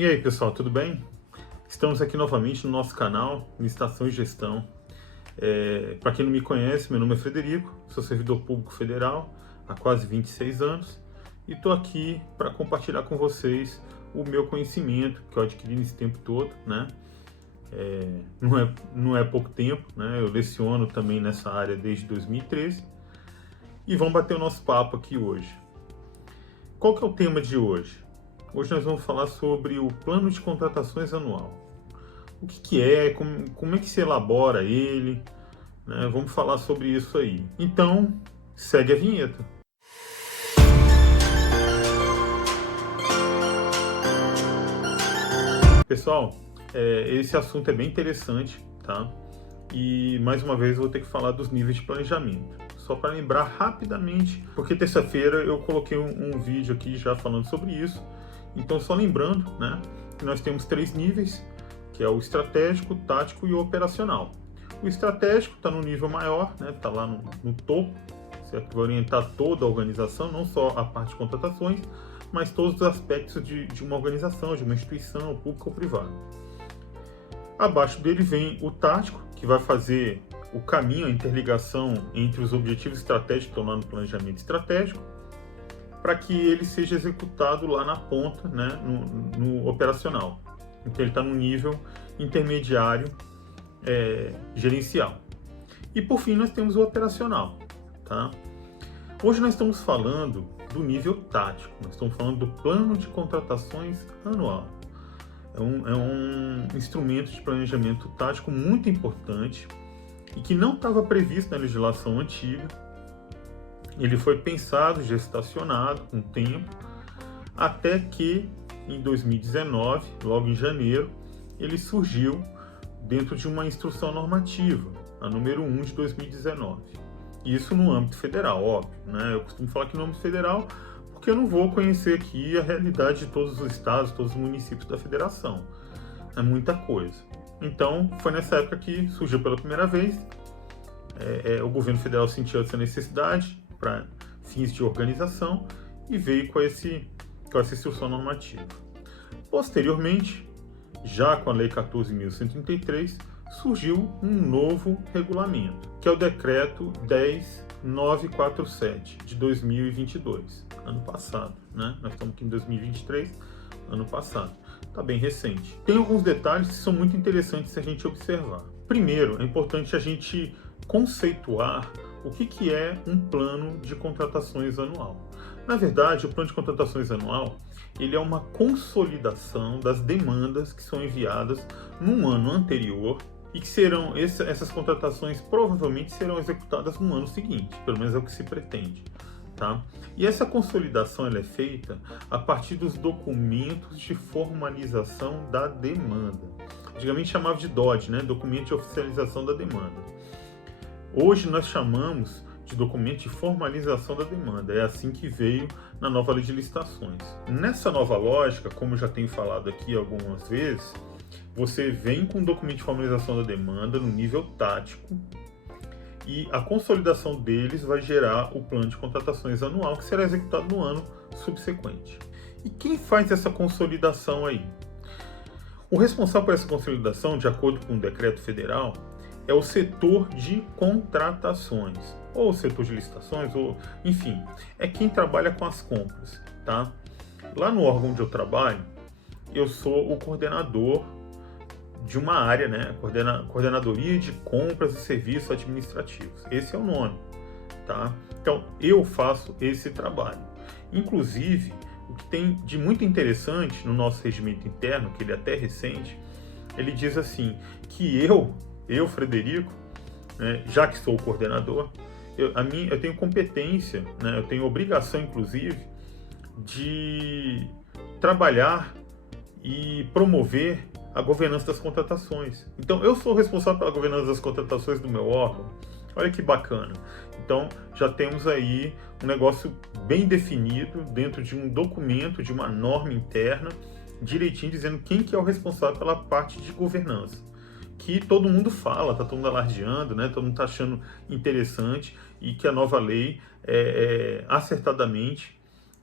E aí, pessoal, tudo bem? Estamos aqui novamente no nosso canal, Licitação e Gestão. Para quem não me conhece, meu nome é Frederico, sou servidor público federal há quase 26 anos e estou aqui para compartilhar com vocês o meu conhecimento que eu adquiri nesse tempo todo, né? Não é pouco tempo, né? Eu leciono também nessa área desde 2013 e vamos bater o nosso papo aqui hoje. Qual que é o tema de hoje? Hoje nós vamos falar sobre o plano de contratações anual. O que é, como é que se elabora ele, né? Vamos falar sobre isso aí. Então, segue a vinheta. Pessoal, esse assunto é bem interessante, tá? E mais uma vez eu vou ter que falar dos níveis de planejamento. Só para lembrar rapidamente, porque terça-feira eu coloquei um vídeo aqui já falando sobre isso. Então, só lembrando, né, que nós temos 3 níveis, que é o estratégico, tático e o operacional. O estratégico está no nível maior, né, está lá no topo, certo? Vai orientar toda a organização, não só a parte de contratações, mas todos os aspectos de uma organização, de uma instituição, pública ou privada. Abaixo dele vem o tático, que vai fazer o caminho, a interligação entre os objetivos estratégicos que estão lá no planejamento estratégico, para que ele seja executado lá na ponta, né, no operacional. Então ele está no nível intermediário gerencial. E por fim nós temos o operacional. Tá? Hoje nós estamos falando do nível tático, nós estamos falando do plano de contratações anual. É um instrumento de planejamento tático muito importante e que não estava previsto na legislação antiga. Ele foi pensado, gestacionado com o tempo, até que em 2019, logo em janeiro, ele surgiu dentro de uma instrução normativa, a número 1 de 2019. Isso no âmbito federal, óbvio, né? Eu costumo falar que no âmbito federal, porque eu não vou conhecer aqui a realidade de todos os estados, todos os municípios da federação. É muita coisa. Então, foi nessa época que surgiu pela primeira vez. O governo federal sentiu essa necessidade para fins de organização e veio com essa instrução normativa. Posteriormente, já com a Lei 14.133, surgiu um novo regulamento, que é o Decreto 10.947 de 2022, ano passado, né? Nós estamos aqui em 2023, ano passado. Está bem recente. Tem alguns detalhes que são muito interessantes se a gente observar. Primeiro, é importante a gente conceituar o que é um plano de contratações anual. Na verdade, o plano de contratações anual ele é uma consolidação das demandas que são enviadas num ano anterior e que essas contratações provavelmente serão executadas no ano seguinte, pelo menos é o que se pretende. Tá? E essa consolidação ela é feita a partir dos documentos de formalização da demanda. Antigamente chamava de DOD, né? Documento de oficialização da demanda. Hoje nós chamamos de documento de formalização da demanda. É assim que veio na nova lei de licitações. Nessa nova lógica, como eu já tenho falado aqui algumas vezes, você vem com o documento de formalização da demanda no nível tático e a consolidação deles vai gerar o plano de contratações anual que será executado no ano subsequente. E quem faz essa consolidação aí? O responsável por essa consolidação, de acordo com o decreto federal, é o setor de contratações, ou o setor de licitações, ou enfim, é quem trabalha com as compras, tá? Lá no órgão onde eu trabalho, eu sou o coordenador de uma área, né? Coordenadoria de compras e serviços administrativos. Esse é o nome, tá? Então, eu faço esse trabalho. Inclusive, o que tem de muito interessante no nosso regimento interno, que ele é até recente, ele diz assim, que eu, Frederico, né, já que sou o coordenador, eu tenho competência, né, eu tenho obrigação, inclusive, de trabalhar e promover a governança das contratações. Então, eu sou responsável pela governança das contratações do meu órgão. Olha que bacana. Então, já temos aí um negócio bem definido dentro de um documento, de uma norma interna, direitinho dizendo quem que é o responsável pela parte de governança. Que todo mundo fala, tá todo mundo alardeando, né? Todo mundo tá achando interessante e que a nova lei acertadamente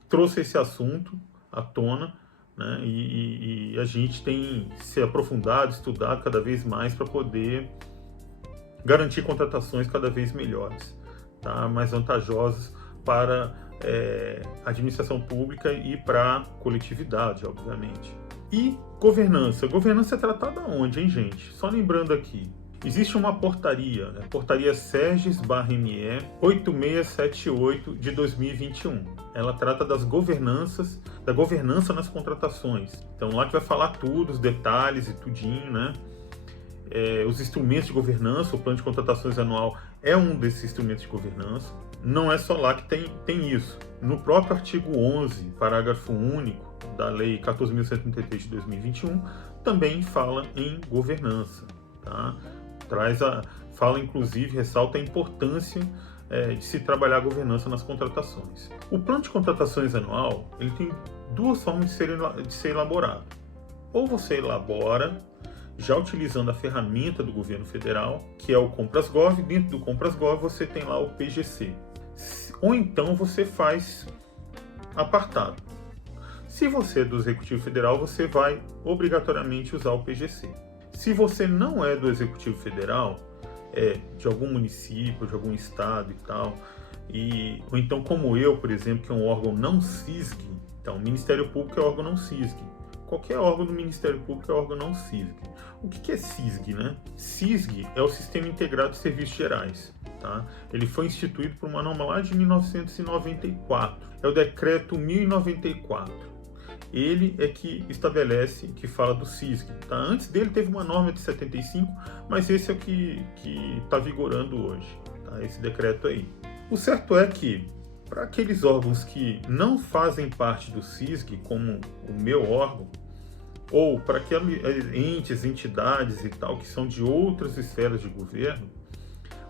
trouxe esse assunto à tona né? E a gente tem se aprofundado, estudado cada vez mais para poder garantir contratações cada vez melhores, tá? Mais vantajosas para a administração pública e para a coletividade, obviamente. E governança. Governança é tratada onde, hein, gente? Só lembrando aqui, existe uma portaria, a portaria Serges/ME 8678 de 2021. Ela trata da governança nas contratações. Então lá que vai falar tudo, os detalhes e tudinho, né? Os instrumentos de governança, o plano de contratações anual é um desses instrumentos de governança. Não é só lá que tem isso. No próprio artigo 11, parágrafo único da Lei 14.133 de 2021, também fala em governança, tá? Fala, inclusive, ressalta a importância de se trabalhar a governança nas contratações. O plano de contratações anual, ele tem duas formas de ser elaborado. Ou você elabora já utilizando a ferramenta do governo federal, que é o Compras.gov. Dentro do Compras.gov você tem lá o PGC. Ou então você faz apartado. Se você é do Executivo Federal, você vai obrigatoriamente usar o PGC. Se você não é do Executivo Federal, de algum município, de algum estado e tal, ou então como eu, por exemplo, que é um órgão não SISG, então o Ministério Público é órgão não SISG. Qualquer órgão do Ministério Público é órgão não SISG. O que é SISG, né? SISG é o Sistema Integrado de Serviços Gerais. Tá? Ele foi instituído por uma norma lá de 1994. É o Decreto 1094. Ele é que estabelece, que fala do SISG. Tá? Antes dele teve uma norma de 75, mas esse é o que está vigorando hoje. Tá? Esse decreto aí. O certo é que, para aqueles órgãos que não fazem parte do SISG, como o meu órgão, ou para aqueles entes, entidades e tal, que são de outras esferas de governo,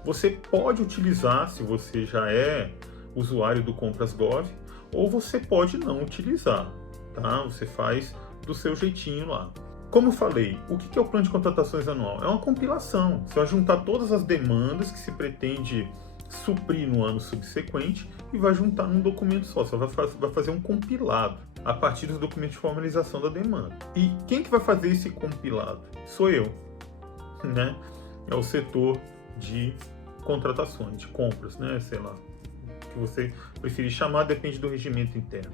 você pode utilizar, se você já é usuário do Compras.gov, ou você pode não utilizar, tá? Você faz do seu jeitinho lá. Como eu falei, o que é o plano de contratações anual? É uma compilação. Você vai juntar todas as demandas que se pretende suprir no ano subsequente e vai juntar num documento só. Você vai fazer um compilado a partir dos documentos de formalização da demanda. E quem que vai fazer esse compilado? Sou eu, né? É o setor de contratações, de compras, né? Sei lá, o que você preferir chamar, depende do regimento interno.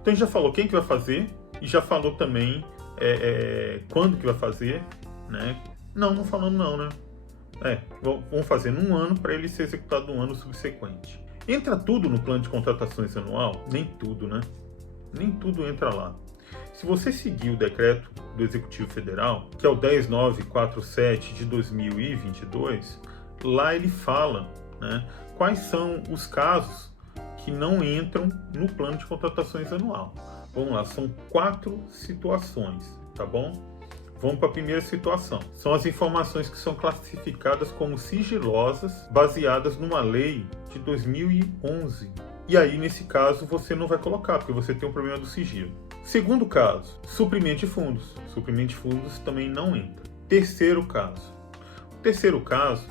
Então a gente já falou quem que vai fazer e já falou também quando que vai fazer, né? Não falando não, né? Vamos fazer num ano para ele ser executado no ano subsequente. Entra tudo no plano de contratações anual? Nem tudo, né? Nem tudo entra lá. Se você seguir o decreto do Executivo Federal, que é o 10947 de 2022, lá ele fala, né, quais são os casos que não entram no plano de contratações anual. Vamos lá, são 4 situações, tá bom? Vamos para a primeira situação. São as informações que são classificadas como sigilosas, baseadas numa lei de 2011. E aí, nesse caso, você não vai colocar, porque você tem um problema do sigilo. Segundo caso, suprimento de fundos. Suprimento de fundos também não entra. Terceiro caso. O terceiro caso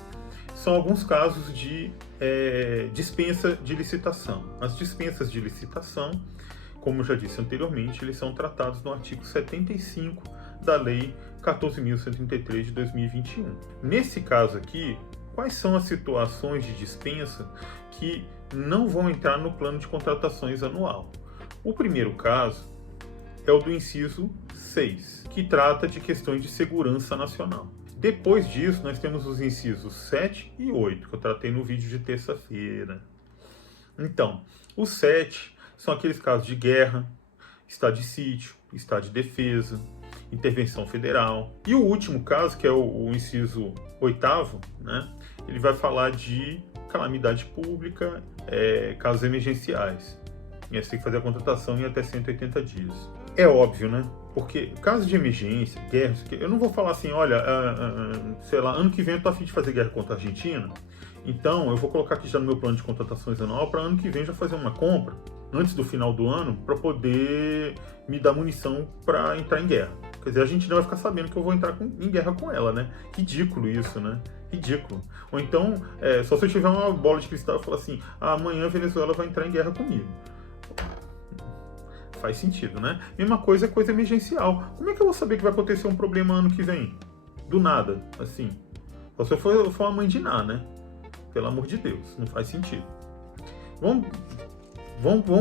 são alguns casos de dispensa de licitação. As dispensas de licitação, como eu já disse anteriormente, eles são tratados no artigo 75 da Lei 14.133 de 2021. Nesse caso aqui, quais são as situações de dispensa que não vão entrar no plano de contratações anual? O primeiro caso é o do inciso 6, que trata de questões de segurança nacional. Depois disso, nós temos os incisos 7 e 8, que eu tratei no vídeo de terça-feira. Então, os 7 são aqueles casos de guerra, estado de sítio, estado de defesa, intervenção federal. E o último caso, que é o inciso 8º, né, ele vai falar de calamidade pública, casos emergenciais. E aí você tem que fazer a contratação em até 180 dias. É óbvio, né? Porque caso de emergência, guerra, eu não vou falar assim, olha, sei lá, ano que vem eu tô a fim de fazer guerra contra a Argentina, então eu vou colocar aqui já no meu plano de contratações anual para ano que vem já fazer uma compra, antes do final do ano, para poder me dar munição para entrar em guerra. Quer dizer, a gente não vai ficar sabendo que eu vou entrar em guerra com ela, né? Ridículo isso, né? Ridículo. Ou então, só se eu tiver uma bola de cristal e falar assim, amanhã a Venezuela vai entrar em guerra comigo. faz sentido, né? Mesma coisa é coisa emergencial. Como é que eu vou saber que vai acontecer um problema ano que vem? Do nada, assim. Só se eu for uma mãe de Ná, né? Pelo amor de Deus, não faz sentido. Vamos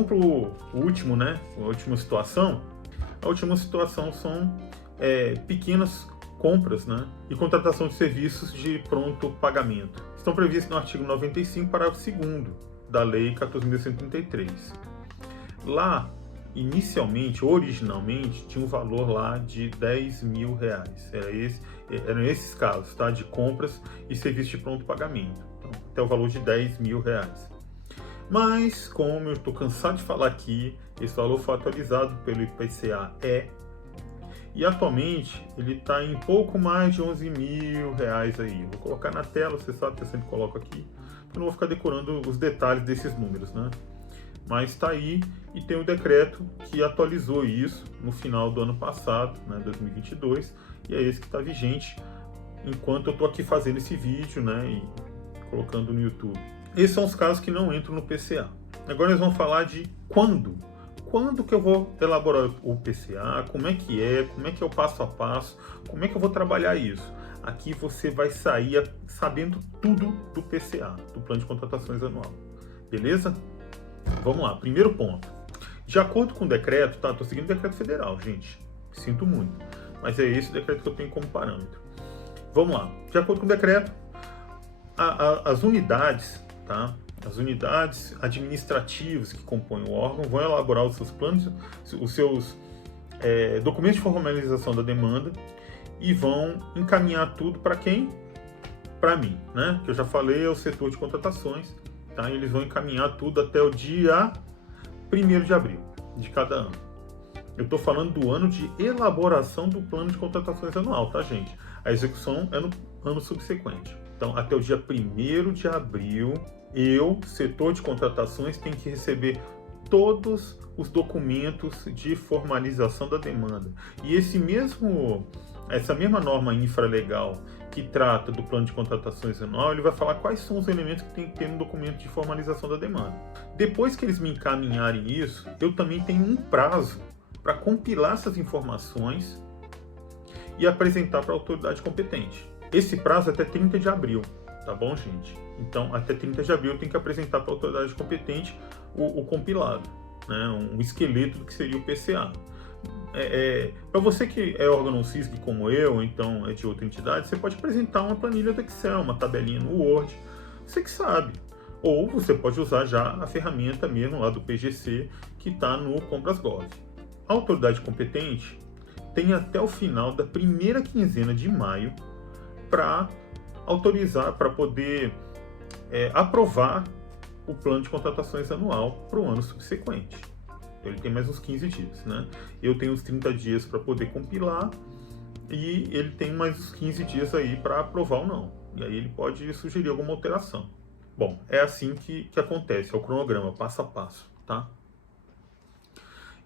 para o último, né? A última situação. A última situação são pequenas compras, né? E contratação de serviços de pronto pagamento. Estão previstos no artigo 95, parágrafo 2º da Lei 14.133. Lá, originalmente, tinha um valor lá de R$10 mil. Eram esses casos, tá? De compras e serviços de pronto pagamento. Então, até o valor de R$10 mil. Mas, como eu estou cansado de falar aqui, esse valor foi atualizado pelo IPCA-E e atualmente ele está em pouco mais de R$11 mil aí. Vou colocar na tela, você sabe que eu sempre coloco aqui, eu não vou ficar decorando os detalhes desses números, né? Mas está aí e tem o decreto que atualizou isso no final do ano passado, né, 2022, e é esse que está vigente enquanto eu estou aqui fazendo esse vídeo, né, e colocando no YouTube. Esses são os casos que não entram no PCA. Agora nós vamos falar de quando. Quando que eu vou elaborar o PCA, como é que é o passo a passo, como é que eu vou trabalhar isso. Aqui você vai sair sabendo tudo do PCA, do Plano de Contratações Anual. Beleza? Vamos lá, primeiro ponto. De acordo com o decreto, tá? Estou seguindo o decreto federal, gente. Sinto muito. Mas é esse o decreto que eu tenho como parâmetro. Vamos lá. De acordo com o decreto, as unidades, tá? As unidades administrativas que compõem o órgão vão elaborar os seus planos, os seus documentos de formalização da demanda e vão encaminhar tudo para quem? Para mim, né? Que eu já falei, é o setor de contratações, tá? Eles vão encaminhar tudo até o dia 1º de abril de cada ano. Eu estou falando do ano de elaboração do plano de contratações anual, tá, gente? A execução é no ano subsequente. Então, até o dia 1º de abril, setor de contratações, tem que receber todos os documentos de formalização da demanda. E essa mesma norma infralegal que trata do plano de contratações anual, ele vai falar quais são os elementos que tem que ter no documento de formalização da demanda. Depois que eles me encaminharem isso, eu também tenho um prazo para compilar essas informações e apresentar para a autoridade competente. Esse prazo é até 30 de abril, tá bom, gente? Então, até 30 de abril eu tenho que apresentar para a autoridade competente o compilado, né? Um esqueleto do que seria o PCA. Para você que é órgão CISG como eu, então é de outra entidade, você pode apresentar uma planilha do Excel, uma tabelinha no Word, você que sabe. Ou você pode usar já a ferramenta mesmo lá do PGC que está no Compras Gov. A autoridade competente tem até o final da primeira quinzena de maio para autorizar, para poder aprovar o plano de contratações anual para o ano subsequente. Ele tem mais uns 15 dias, né? Eu tenho uns 30 dias para poder compilar e ele tem mais uns 15 dias aí para aprovar ou não. E aí ele pode sugerir alguma alteração. Bom, é assim que acontece, é o cronograma, passo a passo, tá?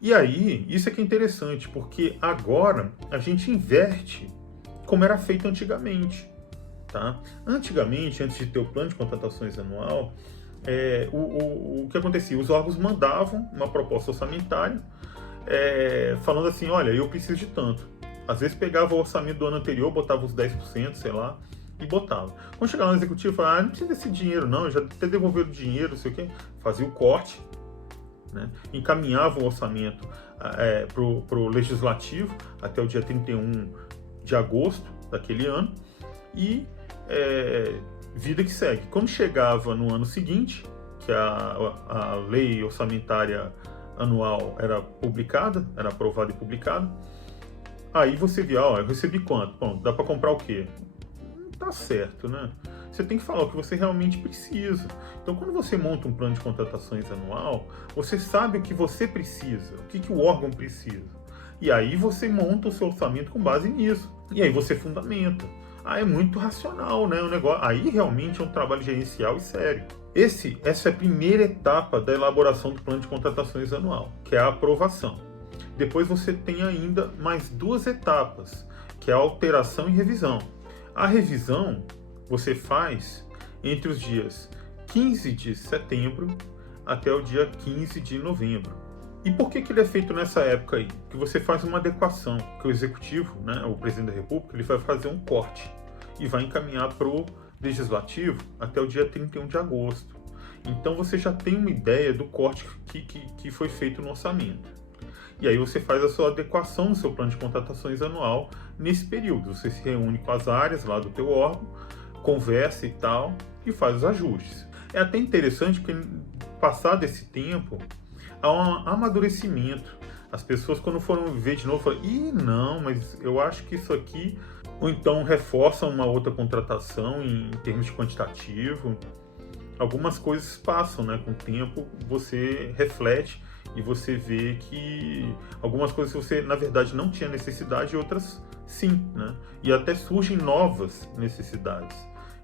E aí, isso é que é interessante, porque agora a gente inverte como era feito antigamente, tá? Antigamente, antes de ter o plano de contratações anual, o que acontecia? Os órgãos mandavam uma proposta orçamentária falando assim, olha, eu preciso de tanto. Às vezes pegava o orçamento do ano anterior, botava os 10%, sei lá, e botava. Quando chegava no executivo, falava, não precisa desse dinheiro não, eu já até devolveram o dinheiro, não sei o quê. Fazia o corte, né? Encaminhava o orçamento para o legislativo até o dia 31 de agosto daquele ano e vida que segue. Quando chegava no ano seguinte, que a lei orçamentária anual era publicada, era aprovada e publicada, aí você via, ó, eu recebi quanto? Bom, dá para comprar o quê? Não tá certo, né? Você tem que falar o que você realmente precisa. Então, quando você monta um plano de contratações anual, você sabe o que você precisa, o que o órgão precisa. E aí você monta o seu orçamento com base nisso. E aí você fundamenta. É muito racional, né? O negócio. Aí realmente é um trabalho gerencial e sério. Essa é a primeira etapa da elaboração do plano de contratações anual, que é a aprovação. Depois você tem ainda mais 2 etapas, que é a alteração e revisão. A revisão você faz entre os dias 15 de setembro até o dia 15 de novembro. E por que ele é feito nessa época aí? Que você faz uma adequação, que o executivo, né, o presidente da República, ele vai fazer um corte e vai encaminhar para o legislativo até o dia 31 de agosto. Então você já tem uma ideia do corte que foi feito no orçamento. E aí você faz a sua adequação no seu plano de contratações anual nesse período. Você se reúne com as áreas lá do teu órgão, conversa e tal, e faz os ajustes. É até interessante porque, passado esse tempo, há um amadurecimento. As pessoas, quando foram ver de novo, falam: ih, não, mas eu acho que isso aqui... Ou então reforçam uma outra contratação em termos de quantitativo. Algumas coisas passam, né? Com o tempo você reflete e você vê que algumas coisas você, na verdade, não tinha necessidade e outras sim, né? E até surgem novas necessidades.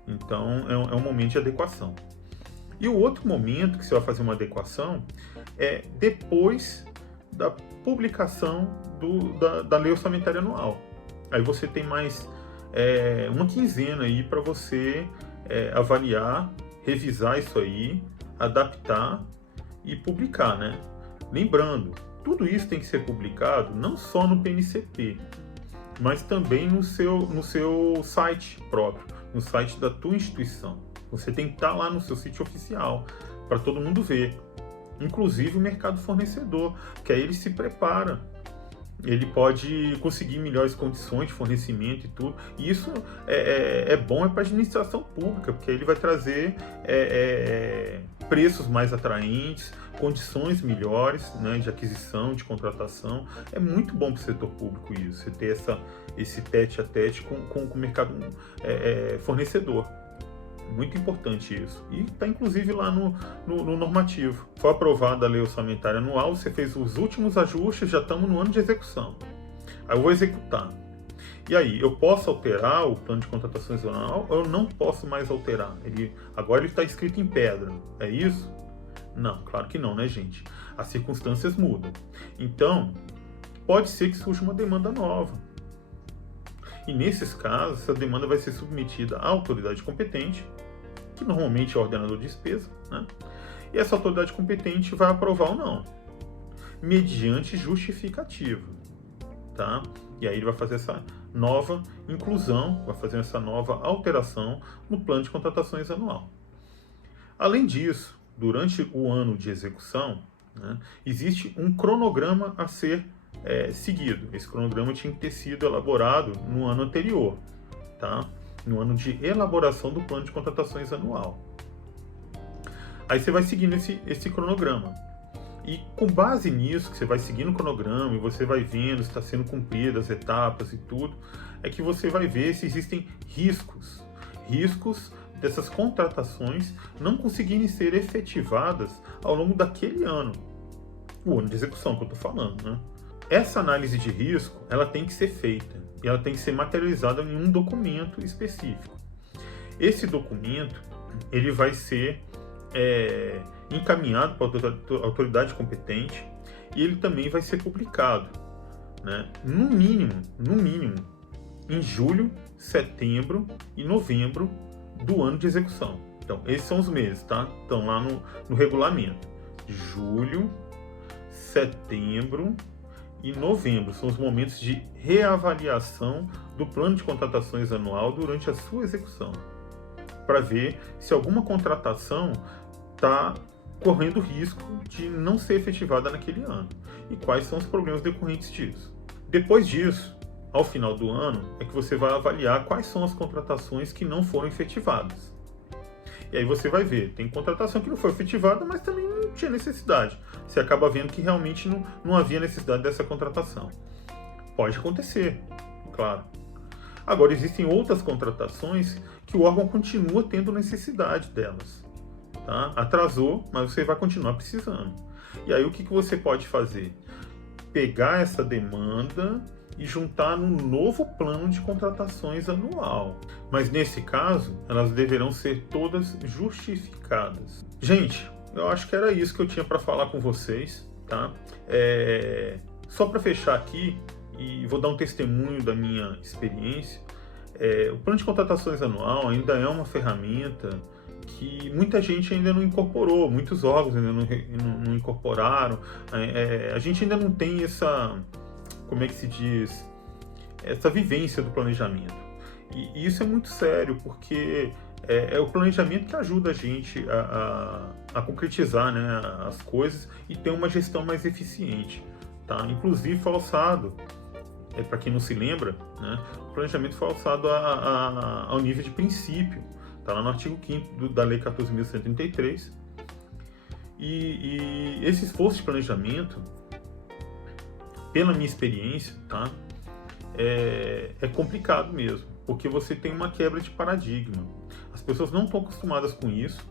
Então, é um momento de adequação. E o outro momento que você vai fazer uma adequação é depois da publicação da Lei Orçamentária Anual. Aí você tem mais uma quinzena aí para você avaliar, revisar isso aí, adaptar e publicar, né? Lembrando, tudo isso tem que ser publicado não só no PNCP, mas também no seu site próprio, no site da tua instituição. Você tem que estar lá no seu sítio oficial para todo mundo ver, inclusive o mercado fornecedor, que aí ele se prepara. Ele pode conseguir melhores condições de fornecimento e tudo. E isso é bom para a administração pública, porque ele vai trazer preços mais atraentes, condições melhores, né, de aquisição, de contratação. É muito bom para o setor público isso, você ter esse tete a tete com o mercado fornecedor. Muito importante isso. E está inclusive lá no normativo. Foi aprovada a Lei Orçamentária Anual, você fez os últimos ajustes, já estamos no ano de execução. Aí eu vou executar. E aí, eu posso alterar o plano de contratações anual ou eu não posso mais alterar? Agora ele está escrito em pedra. É isso? Não, claro que não, né, gente? As circunstâncias mudam. Então, pode ser que surja uma demanda nova. E nesses casos, essa demanda vai ser submetida à autoridade competente, que normalmente é o ordenador de despesa, né? E essa autoridade competente vai aprovar ou não, mediante justificativa, tá? E aí ele vai fazer essa nova inclusão, vai fazer essa nova alteração no plano de contratações anual. Além disso, durante o ano de execução, né, existe um cronograma a ser seguido. Esse cronograma tinha que ter sido elaborado no ano anterior, tá? No ano de elaboração do plano de contratações anual. Aí você vai seguindo esse cronograma. E com base nisso, que você vai seguindo o cronograma e você vai vendo se está sendo cumpridas as etapas e tudo, é que você vai ver se existem riscos dessas contratações não conseguirem ser efetivadas ao longo daquele ano. O ano de execução que eu estou falando, né? Essa análise de risco, ela tem que ser feita e ela tem que ser materializada em um documento específico. Esse documento, ele vai ser encaminhado para a autoridade competente e ele também vai ser publicado, né? No mínimo, em julho, setembro e novembro do ano de execução. Então, esses são os meses, tá? Estão lá no regulamento. Julho, setembro e novembro são os momentos de reavaliação do plano de contratações anual durante a sua execução, para ver se alguma contratação está correndo risco de não ser efetivada naquele ano e quais são os problemas decorrentes disso. Depois disso, ao final do ano, é que você vai avaliar quais são as contratações que não foram efetivadas. E aí você vai ver, tem contratação que não foi efetivada, mas também não tinha necessidade. Você acaba vendo que realmente não havia necessidade dessa contratação. Pode acontecer, claro. Agora, existem outras contratações que o órgão continua tendo necessidade delas. Tá? Atrasou, mas você vai continuar precisando. E aí o que você pode fazer? Pegar essa demanda e juntar num novo plano de contratações anual. Mas nesse caso, elas deverão ser todas justificadas. Gente, eu acho que era isso que eu tinha para falar com vocês, tá? Só para fechar aqui, e vou dar um testemunho da minha experiência, o plano de contratações anual ainda é uma ferramenta que muita gente ainda não incorporou, muitos órgãos ainda não incorporaram. A gente ainda não tem essa, como é que se diz, essa vivência do planejamento. E isso é muito sério, porque é o planejamento que ajuda a gente a concretizar, né, as coisas e ter uma gestão mais eficiente. Tá? Inclusive, foi alçado, para quem não se lembra, né, o planejamento foi alçado ao nível de princípio. Está lá no artigo 5º da Lei 14.133. E esse esforço de planejamento, pela minha experiência, tá, é complicado mesmo, porque você tem uma quebra de paradigma. As pessoas não estão acostumadas com isso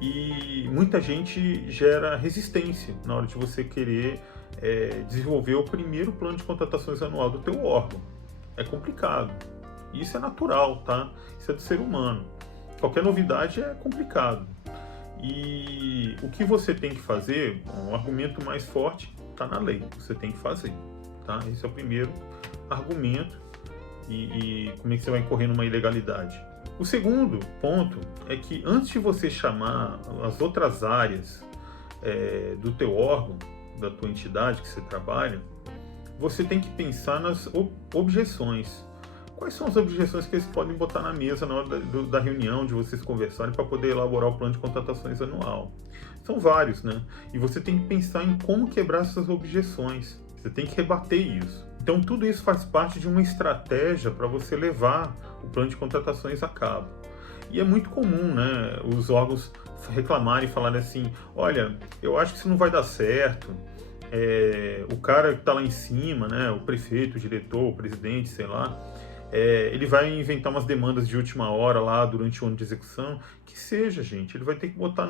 e muita gente gera resistência na hora de você querer desenvolver o primeiro plano de contratações anual do teu órgão. É complicado. Isso é natural, tá? Isso é do ser humano. Qualquer novidade é complicado. E o que você tem que fazer, um argumento mais forte está na lei. Você tem que fazer, tá? Esse é o primeiro argumento. E como é que você vai incorrer numa ilegalidade? O segundo ponto é que antes de você chamar as outras áreas do teu órgão, da tua entidade que você trabalha, você tem que pensar nas objeções. Quais são as objeções que eles podem botar na mesa na hora da reunião, de vocês conversarem para poder elaborar o plano de contratações anual? São vários, né? E você tem que pensar em como quebrar essas objeções. Você tem que rebater isso. Então, tudo isso faz parte de uma estratégia para você levar o plano de contratações a cabo. E é muito comum, né, os órgãos reclamarem e falarem assim: olha, eu acho que isso não vai dar certo. O cara que está lá em cima, né, o prefeito, o diretor, o presidente, sei lá, ele vai inventar umas demandas de última hora lá durante o ano de execução. Que seja, gente, ele vai ter que botar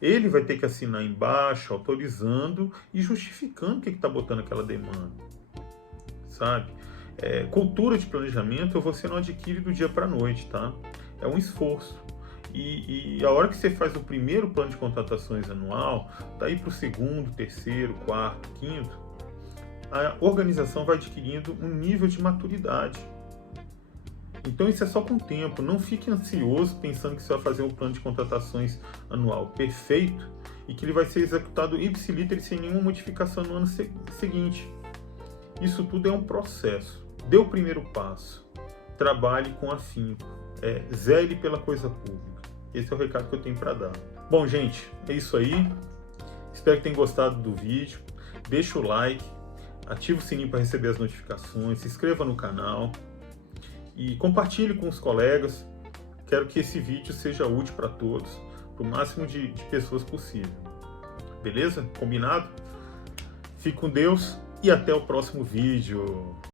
ele vai ter que assinar embaixo, autorizando e justificando o que está botando aquela demanda, sabe? Cultura de planejamento você não adquire do dia para a noite, tá? É um esforço. E a hora que você faz o primeiro plano de contratações anual, daí para o segundo, terceiro, quarto, quinto, a organização vai adquirindo um nível de maturidade. Então isso é só com o tempo. Não fique ansioso pensando que você vai fazer um plano de contratações anual perfeito e que ele vai ser executado ipsiliter sem nenhuma modificação no ano seguinte. Isso tudo é um processo. Dê o primeiro passo. Trabalhe com afinco. Zele pela coisa pública. Esse é o recado que eu tenho para dar. Bom, gente, é isso aí. Espero que tenham gostado do vídeo. Deixa o like, ativa o sininho para receber as notificações, se inscreva no canal e compartilhe com os colegas. Quero que esse vídeo seja útil para todos, para o máximo de pessoas possível. Beleza? Combinado? Fique com Deus e até o próximo vídeo.